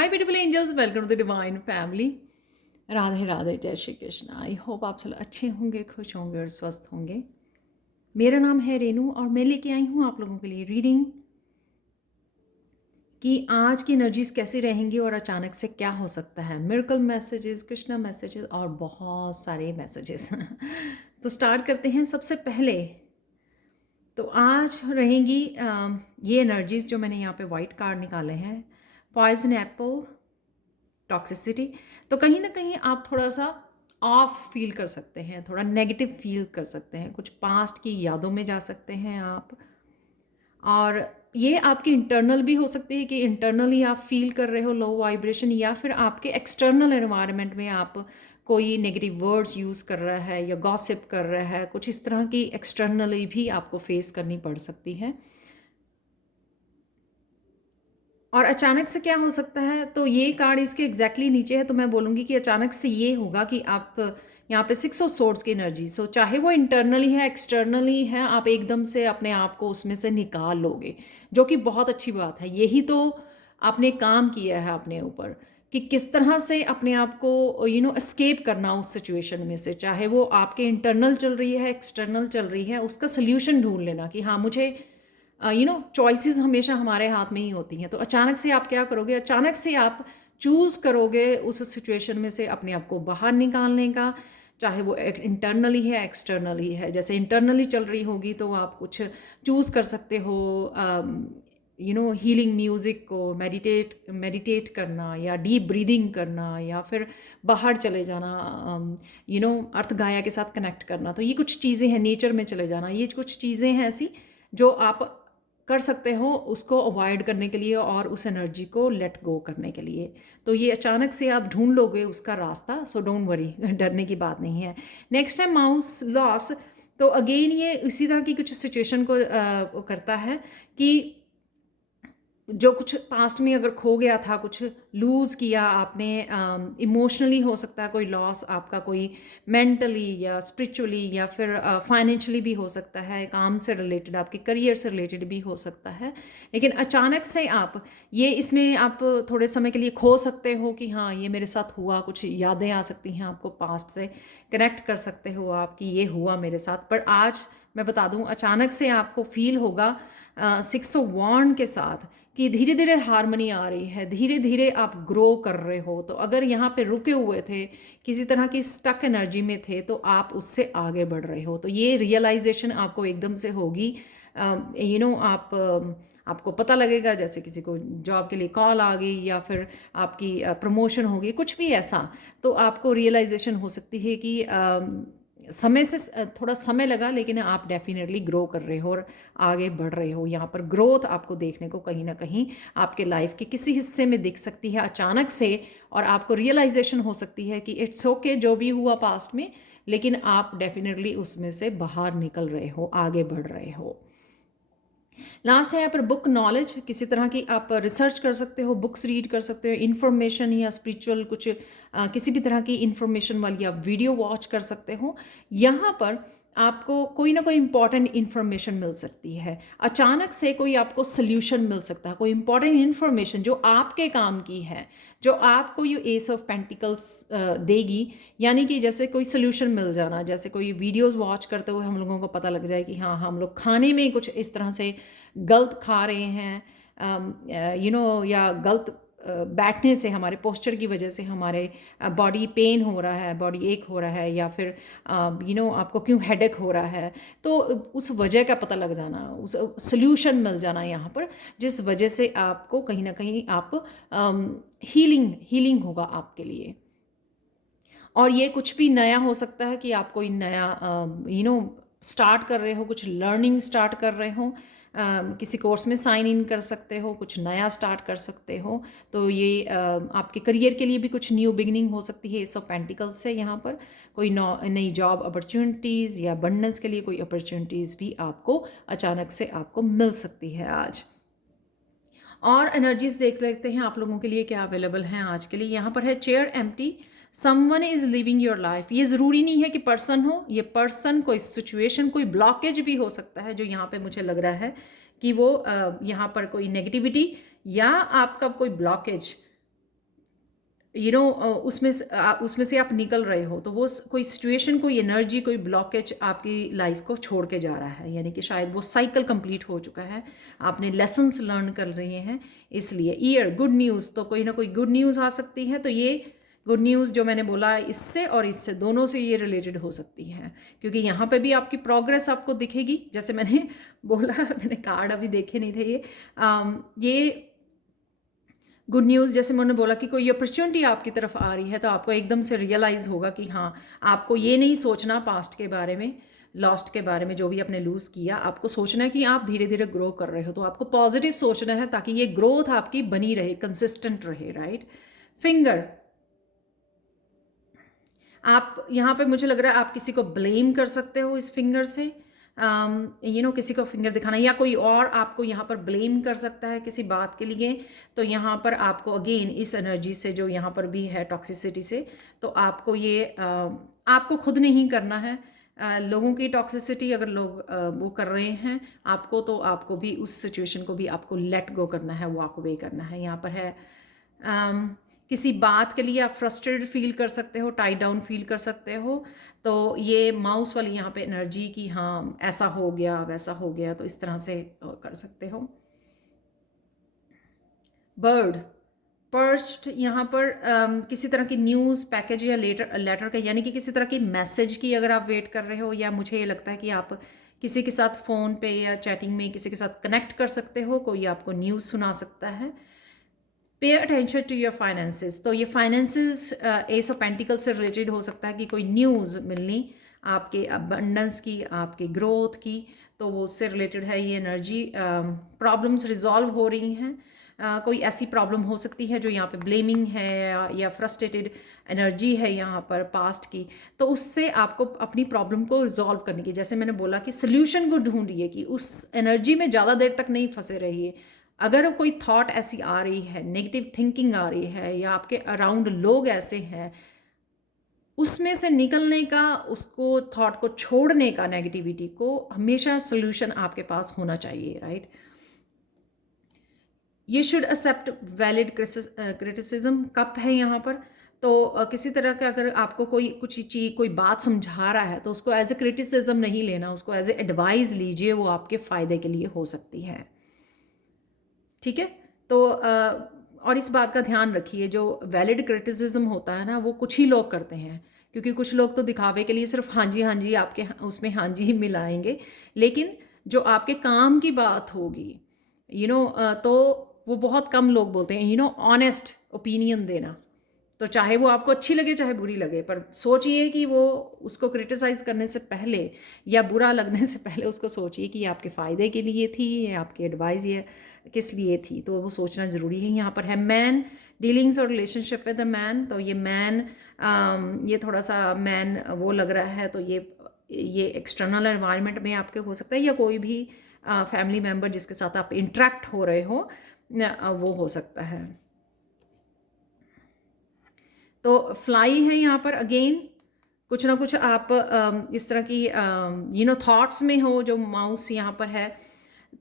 Hi beautiful angels, welcome to the divine family. Radhe Radhe, जय Shri Krishna. I hope आप सब अच्छे होंगे, खुश होंगे और स्वस्थ होंगे। मेरा नाम है रेनू और मैं लेके आई हूँ आप लोगों के लिए रीडिंग कि आज की एनर्जीज कैसी रहेंगी और अचानक से क्या हो सकता है। मिरेकल मैसेजेस, कृष्णा मैसेजेस और बहुत सारे मैसेजेस तो स्टार्ट करते हैं। सबसे पहले तो आज रहेंगी ये एनर्जीज जो मैंने यहाँ पे वाइट कार्ड निकाले हैं। Poison apple, toxicity. तो कहीं ना कहीं आप थोड़ा सा ऑफ फील कर सकते हैं, थोड़ा नेगेटिव फील कर सकते हैं, कुछ पास्ट की यादों में जा सकते हैं आप। और ये आपकी इंटरनल भी हो सकती है कि इंटरनली आप फील कर रहे हो लो वाइब्रेशन, या फिर आपके एक्सटर्नल एनवायरनमेंट में आप कोई नेगेटिव वर्ड्स यूज़ कर रहा है या गॉसिप कर रहा है। कुछ इस तरह की एक्सटर्नली भी आपको फेस करनी पड़ सकती है। और अचानक से क्या हो सकता है, तो ये कार्ड इसके एग्जैक्टली नीचे है, तो मैं बोलूँगी कि अचानक से ये होगा कि आप यहाँ पे 6 ऑफ सोर्ड्स की एनर्जी, सो चाहे वो इंटरनली है एक्सटर्नली है, आप एकदम से अपने आप को उसमें से निकाल लोगे, जो कि बहुत अच्छी बात है। यही तो आपने काम किया है अपने ऊपर कि किस तरह से अपने आप को एस्केप करना उस सिचुएशन में से, चाहे वो आपके इंटरनल चल रही है एक्सटर्नल चल रही है, उसका सोल्यूशन ढूंढ लेना कि हाँ मुझे चॉइसेस हमेशा हमारे हाथ में ही होती हैं। तो अचानक से आप क्या करोगे, अचानक से आप चूज़ करोगे उस सिचुएशन में से अपने आप को बाहर निकालने का, चाहे वो इंटरनली है एक्सटर्नली है। जैसे इंटरनली चल रही होगी तो आप कुछ चूज़ कर सकते हो, हीलिंग म्यूज़िक को मेडिटेट करना या डीप ब्रीदिंग करना, या फिर बाहर चले जाना, अर्थ गाया के साथ कनेक्ट करना। तो ये कुछ चीज़ें हैं, नेचर में चले जाना, ये कुछ चीज़ें हैं ऐसी जो आप कर सकते हो उसको अवॉइड करने के लिए और उस एनर्जी को लेट गो करने के लिए। तो ये अचानक से आप ढूंढ लोगे उसका रास्ता, सो डोंट वरी, डरने की बात नहीं है। नेक्स्ट है माउस लॉस। तो अगेन ये इसी तरह की कुछ सिचुएशन को करता है कि जो कुछ पास्ट में अगर खो गया था, कुछ लूज़ किया आपने, इमोशनली हो सकता है कोई लॉस आपका, कोई मेंटली या स्पिरिचुअली या फिर फाइनेंशियली भी हो सकता है, काम से रिलेटेड, आपके करियर से रिलेटेड भी हो सकता है। लेकिन अचानक से आप ये इसमें आप थोड़े समय के लिए खो सकते हो कि हाँ ये मेरे साथ हुआ, कुछ यादें आ सकती हैं आपको, पास्ट से कनेक्ट कर सकते हो आप कि ये हुआ मेरे साथ। पर आज मैं बता दूं, अचानक से आपको फील होगा 6 ऑफ वॉन्ड के साथ कि धीरे धीरे हारमनी आ रही है, धीरे धीरे आप ग्रो कर रहे हो। तो अगर यहाँ पे रुके हुए थे, किसी तरह की स्टक एनर्जी में थे, तो आप उससे आगे बढ़ रहे हो। तो ये रियलाइजेशन आपको एकदम से होगी। आपको पता लगेगा, जैसे किसी को जॉब के लिए कॉल आ गई या फिर आपकी प्रमोशन होगी, कुछ भी ऐसा। तो आपको रियलाइजेशन हो सकती है कि समय से थोड़ा समय लगा, लेकिन आप डेफिनेटली ग्रो कर रहे हो और आगे बढ़ रहे हो। यहाँ पर ग्रोथ आपको देखने को कहीं ना कहीं आपके लाइफ के किसी हिस्से में दिख सकती है अचानक से, और आपको रियलाइजेशन हो सकती है कि इट्स ओके जो भी हुआ पास्ट में, लेकिन आप डेफिनेटली उसमें से बाहर निकल रहे हो, आगे बढ़ रहे हो। लास्ट है यहाँ पर बुक नॉलेज। किसी तरह की आप रिसर्च कर सकते हो, बुक्स रीड कर सकते हो, इन्फॉर्मेशन या स्पिरिचुअल कुछ किसी भी तरह की इन्फॉर्मेशन वाली आप वीडियो वॉच कर सकते हो। यहाँ पर आपको कोई ना कोई इंपॉर्टेंट इन्फॉर्मेशन मिल सकती है, अचानक से कोई आपको सोल्यूशन मिल सकता है, कोई इंपॉर्टेंट इन्फॉर्मेशन जो आपके काम की है, जो आपको ये एस ऑफ पेंटिकल्स देगी। यानी कि जैसे कोई सोल्यूशन मिल जाना, जैसे कोई वीडियोस वॉच करते हुए हम लोगों को पता लग जाए कि हाँ हम लोग खाने में कुछ इस तरह से गलत खा रहे हैं, या गलत बैठने से हमारे पोस्चर की वजह से हमारे बॉडी पेन हो रहा है, बॉडी एक हो रहा है, या फिर आपको क्यों हेडेक हो रहा है। तो उस वजह का पता लग जाना, उस सोल्यूशन मिल जाना यहाँ पर, जिस वजह से आपको कहीं ना कहीं आप हीलिंग होगा आपके लिए। और ये कुछ भी नया हो सकता है कि आप कोई नया स्टार्ट कर रहे हो, कुछ लर्निंग स्टार्ट कर रहे हो, किसी कोर्स में साइन इन कर सकते हो, कुछ नया स्टार्ट कर सकते हो। तो ये आपके करियर के लिए भी कुछ न्यू बिगनिंग हो सकती है। सब पेंटिकल्स से यहाँ पर कोई नई जॉब अपॉर्चुनिटीज़ या बंडल्स के लिए कोई अपॉर्चुनिटीज़ भी आपको अचानक से आपको मिल सकती है आज। और एनर्जीज देख लेते हैं आप लोगों के लिए क्या अवेलेबल हैं आज के लिए। यहाँ पर है chair empty, someone is living your life. ये ज़रूरी नहीं है कि पर्सन हो, ये पर्सन कोई सिचुएशन, कोई ब्लॉकेज भी हो सकता है, जो यहाँ पे मुझे लग रहा है कि वो यहाँ पर कोई नेगेटिविटी या आपका कोई ब्लॉकेज उसमें से आप निकल रहे हो, तो वो कोई सिचुएशन, कोई एनर्जी, कोई ब्लॉकेज आपकी लाइफ को छोड़ के जा रहा है, यानी कि शायद वो साइकिल कंप्लीट हो चुका है, आपने लेसन्स लर्न कर रहे हैं। इसलिए ईयर गुड न्यूज़, तो कोई ना कोई गुड न्यूज़ आ सकती है। तो ये गुड न्यूज़ जो मैंने बोला, इससे और इससे दोनों से ये रिलेटेड हो सकती है, क्योंकि यहाँ पे भी आपकी प्रोग्रेस आपको दिखेगी। जैसे मैंने बोला, मैंने कार्ड अभी देखे नहीं थे ये गुड न्यूज़, जैसे मैंने बोला कि कोई अपॉर्चुनिटी आपकी तरफ आ रही है, तो आपको एकदम से रियलाइज़ होगा कि हाँ, आपको ये नहीं सोचना पास्ट के बारे में, लॉस्ट के बारे में, जो भी आपने लूज़ किया। आपको सोचना है कि आप धीरे धीरे ग्रो कर रहे हो, तो आपको पॉजिटिव सोचना है ताकि ये ग्रोथ आपकी बनी रहे, कंसिस्टेंट रहे, राइट। फिंगर, आप यहाँ पे मुझे लग रहा है आप किसी को ब्लेम कर सकते हो इस फिंगर से। किसी को फिंगर दिखाना, या कोई और आपको यहाँ पर ब्लेम कर सकता है किसी बात के लिए। तो यहाँ पर आपको अगेन इस एनर्जी से, जो यहाँ पर भी है टॉक्सिसिटी से, तो आपको ये आपको खुद नहीं करना है। लोगों की टॉक्सिसिटी अगर लोग वो कर रहे हैं आपको, तो आपको भी उस सिचुएशन को भी आपको लेट गो करना है, वॉक अवे करना है। यहाँ पर है किसी बात के लिए आप फ्रस्ट्रेटेड फील कर सकते हो, टाई डाउन फील कर सकते हो। तो ये माउस वाली यहाँ पे एनर्जी की, हाँ ऐसा हो गया वैसा हो गया, तो इस तरह से कर सकते हो। बर्ड, पर्च्ड, यहाँ पर किसी तरह की न्यूज़, पैकेज या लेटर का, यानी कि किसी तरह की मैसेज की अगर आप वेट कर रहे हो, या मुझे ये लगता है कि आप किसी के साथ फ़ोन पे या चैटिंग में किसी के साथ कनेक्ट कर सकते हो, कोई आपको न्यूज़ सुना सकता है। Pay attention to your finances, तो ये फाइनेंसेस एस ऑफ पेंटिकल से रिलेटेड हो सकता है कि कोई न्यूज़ मिलनी आपके अबंडेंस की, आपके ग्रोथ की, तो वो उससे रिलेटेड है ये एनर्जी। प्रॉब्लम्स रिजॉल्व हो रही हैं। कोई ऐसी प्रॉब्लम हो सकती है जो यहाँ पे ब्लेमिंग है, या फ्रस्ट्रेटेड एनर्जी है यहाँ पर पास्ट की, तो उससे आपको अपनी प्रॉब्लम को रिजॉल्व करने की, जैसे मैंने बोला कि सोल्यूशन को ढूंढिए, कि उस एनर्जी में ज़्यादा देर तक नहीं फंसे रहिए। अगर कोई थॉट ऐसी आ रही है, नेगेटिव थिंकिंग आ रही है, या आपके अराउंड लोग ऐसे हैं, उसमें से निकलने का, उसको थॉट को छोड़ने का, नेगेटिविटी को, हमेशा सोल्यूशन आपके पास होना चाहिए, राइट। ये should accept valid criticism, cup है यहाँ पर। तो किसी तरह का अगर आपको कोई कुछ चीज़, कोई बात समझा रहा है, तो उसको एज ए क्रिटिसिज्म नहीं लेना, उसको एज ए एडवाइस लीजिए, वो आपके फ़ायदे के लिए हो सकती है। ठीक है। तो और इस बात का ध्यान रखिए, जो वैलिड क्रिटिसिज्म होता है ना, वो कुछ ही लोग करते हैं, क्योंकि कुछ लोग तो दिखावे के लिए सिर्फ हाँ जी आपके उसमें हाँ जी ही मिलाएंगे, लेकिन जो आपके काम की बात होगी, तो वो बहुत कम लोग बोलते हैं, ऑनेस्ट ओपिनियन देना। तो चाहे वो आपको अच्छी लगे चाहे बुरी लगे, पर सोचिए कि वो, उसको क्रिटिसाइज़ करने से पहले या बुरा लगने से पहले उसको सोचिए कि ये आपके फ़ायदे के लिए थी, या आपकी एडवाइस ये किस लिए थी, तो वो सोचना ज़रूरी है। यहाँ पर है मैन, डीलिंग्स और रिलेशनशिप विद द मैन, तो ये मैन, ये थोड़ा सा मैन वो लग रहा है, तो ये एक्सटर्नल एनवायरनमेंट में आपके हो सकता है, या कोई भी फैमिली मेम्बर जिसके साथ आप इंटरेक्ट हो रहे हो, वो हो सकता है। तो फ्लाई है यहाँ पर अगेन, कुछ ना कुछ आप इस तरह की थॉट्स में हो, जो माउस यहाँ पर है,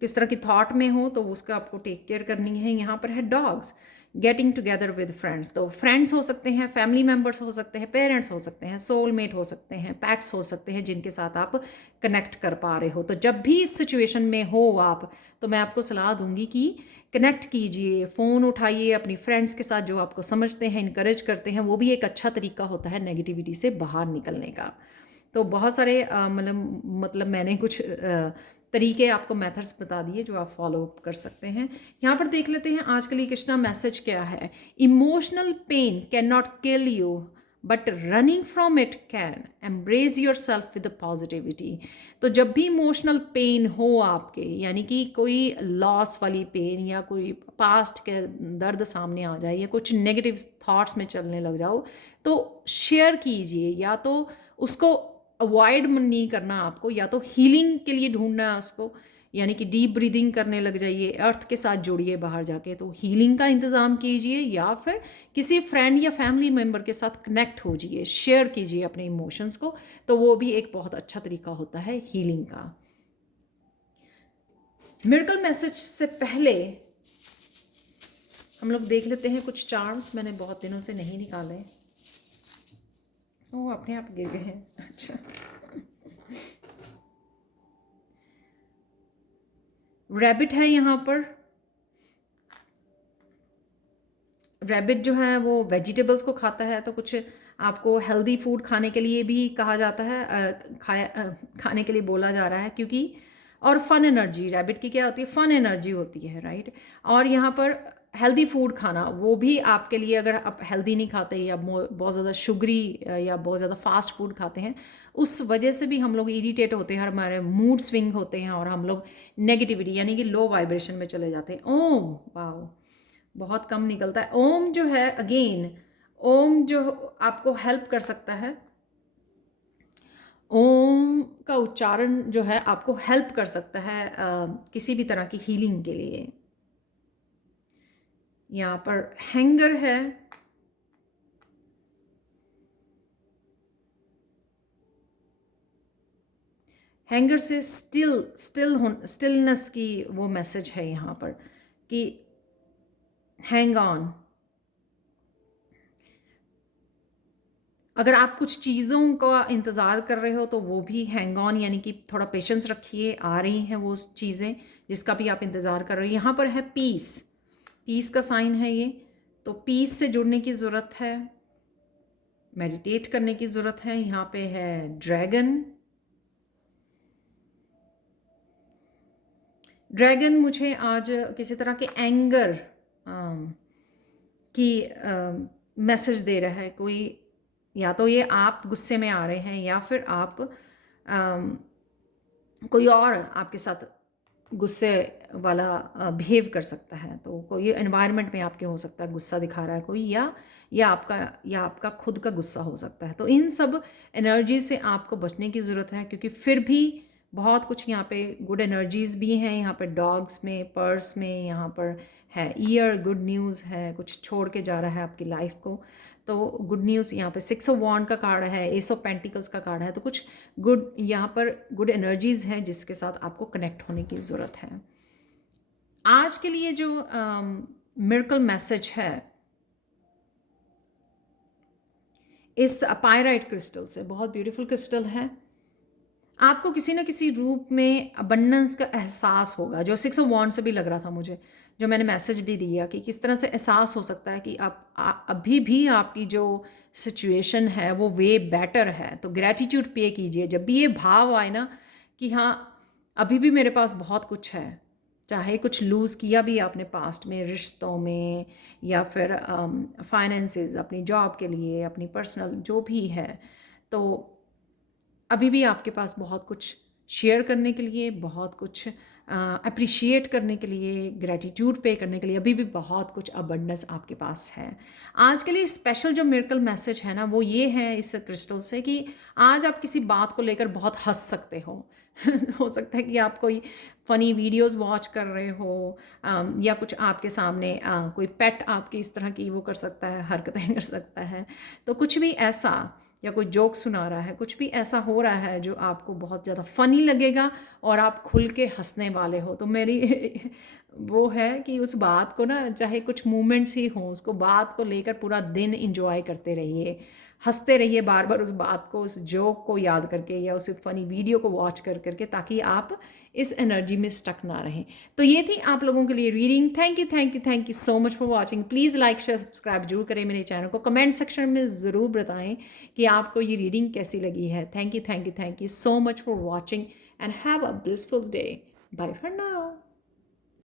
किस तरह की थॉट में हो, तो उसका आपको टेक केयर करनी है। यहाँ पर है dogs, getting together with friends, तो फ्रेंड्स हो सकते हैं, फैमिली मेम्बर्स हो सकते हैं, पेरेंट्स हो सकते हैं, सोलमेट हो सकते हैं, पैट्स हो सकते हैं, जिनके साथ आप कनेक्ट कर पा रहे हो। तो जब भी इस सिचुएशन में हो आप, तो मैं आपको सलाह दूंगी कि कनेक्ट कीजिए, फ़ोन उठाइए अपनी फ्रेंड्स के साथ, जो आपको समझते हैं, इनकरेज करते हैं, वो भी एक अच्छा तरीका होता है नेगेटिविटी से बाहर निकलने का। तो बहुत सारे मतलब मैंने कुछ तरीके आपको, मेथड्स बता दिए जो आप फॉलो कर सकते हैं। यहाँ पर देख लेते हैं आज के लिए कृष्णा मैसेज क्या है। Emotional pain can not kill you, but running from it can. Embrace your self with positivity. तो जब भी इमोशनल पेन हो आपके, यानी कि कोई लॉस वाली पेन, या कोई पास्ट के दर्द सामने आ जाए, या कुछ नेगेटिव थॉट्स में चलने लग जाओ, तो शेयर कीजिए, या तो उसको अवॉइड नहीं करना आपको, या तो हीलिंग के लिए ढूंढना है उसको, यानी कि डीप ब्रीदिंग करने लग जाइए, अर्थ के साथ जुड़िए बाहर जाके, तो हीलिंग का इंतज़ाम कीजिए, या फिर किसी फ्रेंड या फैमिली मेम्बर के साथ कनेक्ट हो जाइए, शेयर कीजिए अपने इमोशंस को, तो वो भी एक बहुत अच्छा तरीका होता है हीलिंग का। मिरेकल मैसेज से पहले हम लोग देख लेते हैं कुछ चार्म्स, मैंने बहुत दिनों से नहीं निकाले। वो अपने आप गिर गए हैं। अच्छा, रैबिट है यहाँ पर। रैबिट जो है वो वेजिटेबल्स को खाता है, तो कुछ आपको हेल्दी फूड खाने के लिए भी कहा जाता है, खाने के लिए बोला जा रहा है, क्योंकि और फन एनर्जी, रैबिट की क्या होती है, फन एनर्जी होती है, राइट। और यहाँ पर हेल्दी फूड खाना, वो भी आपके लिए, अगर आप हेल्दी नहीं खाते या बहुत ज़्यादा शुगरी या बहुत ज़्यादा फास्ट फूड खाते हैं, उस वजह से भी हम लोग इरिटेट होते हैं, हमारे मूड स्विंग होते हैं और हम लोग नेगेटिविटी यानी कि लो वाइब्रेशन में चले जाते हैं। ओम, वाह, बहुत कम निकलता है। ओम जो है, अगेन ओम जो आपको हेल्प कर सकता है, ओम का उच्चारण जो है आपको हेल्प कर सकता है किसी भी तरह की हीलिंग के लिए। यहाँ पर हैंगर है, हैंगर से स्टिलनेस की वो मैसेज है यहाँ पर कि हैंग ऑन। अगर आप कुछ चीज़ों का इंतज़ार कर रहे हो तो वो भी हैंग ऑन, यानी कि थोड़ा पेशेंस रखिए, आ रही हैं वो चीज़ें जिसका भी आप इंतज़ार कर रहे हो। यहाँ पर है पीस, पीस का साइन है ये, तो पीस से जुड़ने की ज़रूरत है, मेडिटेट करने की ज़रूरत है। यहाँ पे है ड्रैगन, ड्रैगन मुझे आज किसी तरह के एंगर की मैसेज दे रहा है कोई, या तो ये आप गुस्से में आ रहे हैं या फिर आप कोई और आपके साथ गुस्से वाला बिहेव कर सकता है। तो कोई एनवायरनमेंट में आपके हो सकता है गुस्सा दिखा रहा है कोई, या आपका खुद का गुस्सा हो सकता है। तो इन सब एनर्जी से आपको बचने की ज़रूरत है, क्योंकि फिर भी बहुत कुछ यहाँ पे गुड एनर्जीज भी हैं। यहाँ पर डॉग्स में, पर्स में, यहाँ पर है ईयर, गुड न्यूज़ है, कुछ छोड़ के जा रहा है आपकी लाइफ को, तो गुड न्यूज़। यहाँ पे 6 ऑफ वॉन्ड का कार्ड है, एस ऑफ पेंटिकल्स का कार्ड है, तो कुछ गुड, यहाँ पर गुड एनर्जीज हैं जिसके साथ आपको कनेक्ट होने की ज़रूरत है। आज के लिए जो मिरेकल मैसेज है इस पायराइट क्रिस्टल से, बहुत ब्यूटीफुल क्रिस्टल है, आपको किसी न किसी रूप में अबंडेंस का एहसास होगा, जो 6 ऑफ वॉन्ड से भी लग रहा था मुझे, जो मैंने मैसेज भी दिया कि किस तरह से एहसास हो सकता है कि अभी भी आपकी जो सिचुएशन है वो वे बेटर है। तो ग्रैटिट्यूड पे कीजिए जब भी ये भाव आए ना कि हाँ अभी भी मेरे पास बहुत कुछ है, चाहे कुछ लूज़ किया भी आपने पास्ट में, रिश्तों में या फिर फाइनेंसेस, अपनी जॉब के लिए, अपनी पर्सनल जो भी है, तो अभी भी आपके पास बहुत कुछ शेयर करने के लिए, बहुत कुछ अप्रिशिएट करने के लिए, ग्रैटिट्यूड पे करने के लिए अभी भी बहुत कुछ अबंडेंस आपके पास है। आज के लिए स्पेशल जो मिरेकल मैसेज है ना वो ये है इस क्रिस्टल से कि आज आप किसी बात को लेकर बहुत हंस सकते हो। हो सकता है कि आप कोई फ़नी वीडियोस वॉच कर रहे हो, या कुछ आपके सामने कोई पेट आपकी इस तरह की वो कर सकता है, हरकतें कर सकता है, तो कुछ भी ऐसा, या कोई जोक सुना रहा है, कुछ भी ऐसा हो रहा है जो आपको बहुत ज़्यादा फ़नी लगेगा और आप खुल के हंसने वाले हो। तो मेरी वो है कि उस बात को ना, चाहे कुछ मोमेंट्स ही हों, उसको बात को लेकर पूरा दिन इंजॉय करते रहिए, हंसते रहिए बार बार उस बात को, उस जोक को याद करके या उस फ़नी वीडियो को वॉच कर करके, ताकि आप इस एनर्जी में स्टक ना रहें। तो ये थी आप लोगों के लिए reading. Thank you so much for watching. Please like, share, subscribe जरूर करें मेरे चैनल को। कमेंट सेक्शन में ज़रूर बताएं कि आपको ये रीडिंग कैसी लगी है। Thank you so much for watching and have a blissful day. Bye for now.